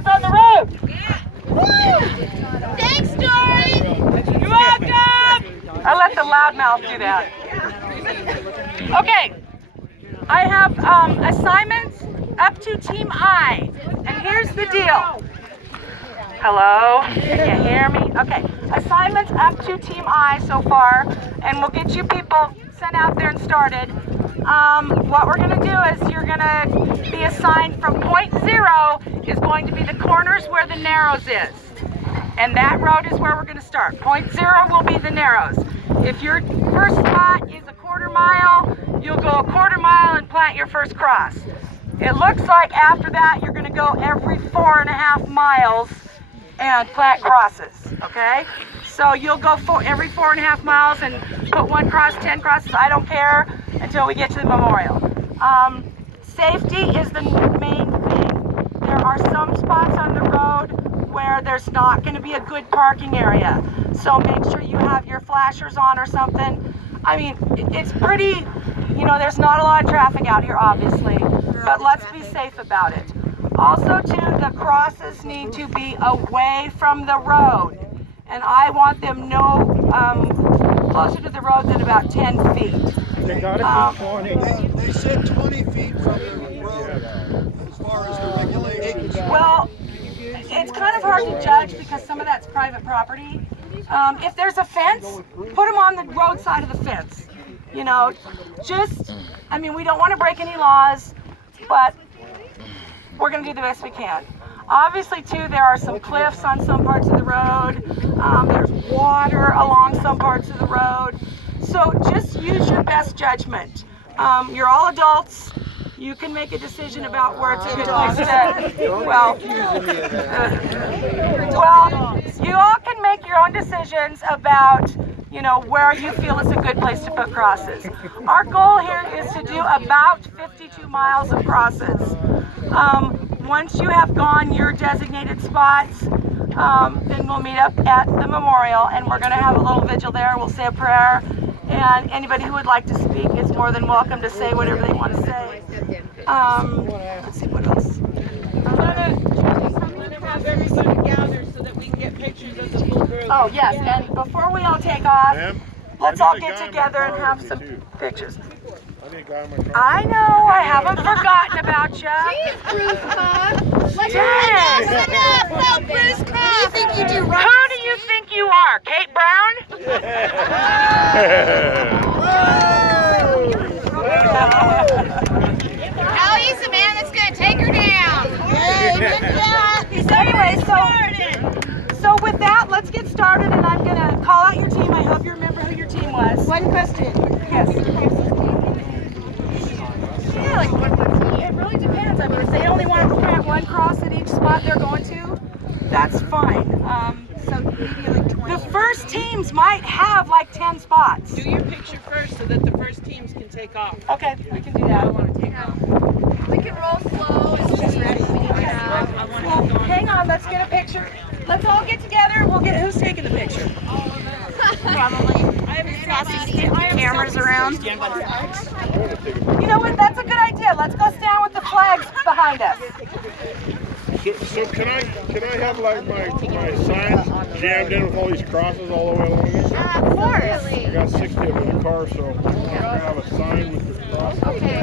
is on the road. Yeah. Woo! Thanks, Dory. You're welcome. I let the loudmouth do that. Okay. I have assignments up to Team I. And here's the deal. Hello? Can you hear me? Okay. Assignments up to Team I so far. And we'll get you people sent out there and started. What we're going to do is you're going to be assigned from point 0 is going to be the corners where the narrows is. And that road is where we're going to start. Point 0 will be the narrows. If your first spot is a quarter mile, you'll go a quarter mile and plant your first cross. It looks like after that you're going to go every 4.5 miles and plant crosses, okay? So you'll go every 4.5 miles and put 1 cross, 10 crosses, I don't care, until we get to the memorial. Safety is the main thing. There are some spots on the road where there's not going to be a good parking area. So make sure you have your flashers on or something. I mean, it's pretty, you know, there's not a lot of traffic out here, obviously, but let's be safe about it. Also, too, the crosses need to be away from the road. And I want them closer to the road than about 10 feet. They got to be 20. They said 20 feet from the road as far as the regulations. Well, it's kind of hard to judge because some of that's private property. If there's a fence, put them on the road side of the fence. You know, I mean, we don't want to break any laws, but we're going to do the best we can. Obviously, too, there are some cliffs on some parts of the road. There's water along some parts of the road. So just use your best judgment. You're all adults. You can make a decision about where it's a good place to, well, you all can make your own decisions about, you know, where you feel is a good place to put crosses. Our goal here is to do about 52 miles of crosses. Once you have gone your designated spots, then we'll meet up at the memorial and we're going to have a little vigil there. We'll say a prayer. And anybody who would like to speak is more than welcome to say whatever they want to say. Let's see what else. I'm gonna have everybody gather so that we can get pictures of the full group. Oh yes, and before we all take off, let's all get together and have some pictures. I know, I haven't forgotten about you. Jeez, Bruce Cobb. Yes. Bruce Cobb. You think you do right? Who do you think you are, Kate Brown? Oh, he's the man that's going to take her down. Anyway, so with that, let's get started, and I'm going to call out your team. I hope you remember who your team was. One question. Yes. Yeah, like one team. It really depends. I mean, if they only want to plant 1 cross at each spot they're going to, that's fine. So maybe like 20. The first teams might have like 10 spots. Do your picture first so that the first teams can take off. Okay, we can do that. I don't want to take off. We can roll slow. It's just ready. Well, hang on, let's get a picture. Let's all get together. We'll get who's taking the picture. Probably. Cameras around. You know what? That's a good idea. Let's go stand with the flags behind us. So can I have like my signs jammed in with all these crosses all the way along there? Of course. I got 60 of them in the car, so I'm gonna have a sign with the crosses. Okay.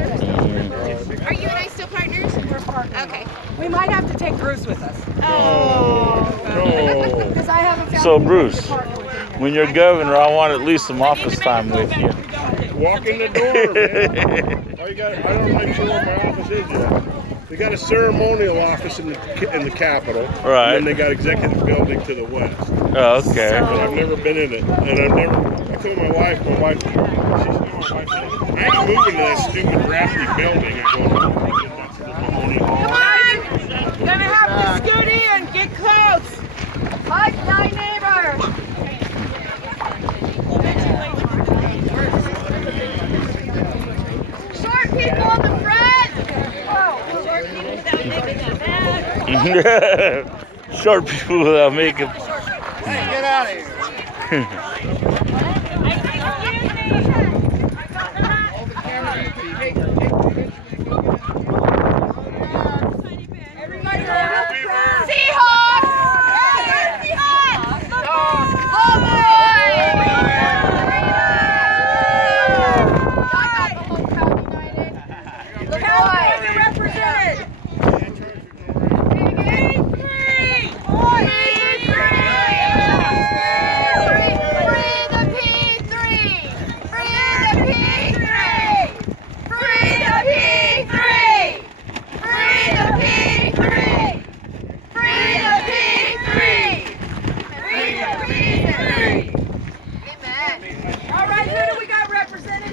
Are you and I still partners? We're partners. Okay. We might have to take Bruce with us. Oh, no. Because I haven't found So any Bruce, to partner with him yet. when you're governor, I want at least some office time with you. Walk in the door, man. I don't make sure where my office is yet. They got a ceremonial office in the Capitol. Right. And then they got executive building to the west. Oh, okay. But I've never been in it. And I told my wife, she said, I ain't moving to that stupid drafty building. I go, no, that's the ceremonial hall. Come on! Gonna have to scooty and get close. Hi, neighbor. Short people in the front. Short people without makeup. Hey, get out of here.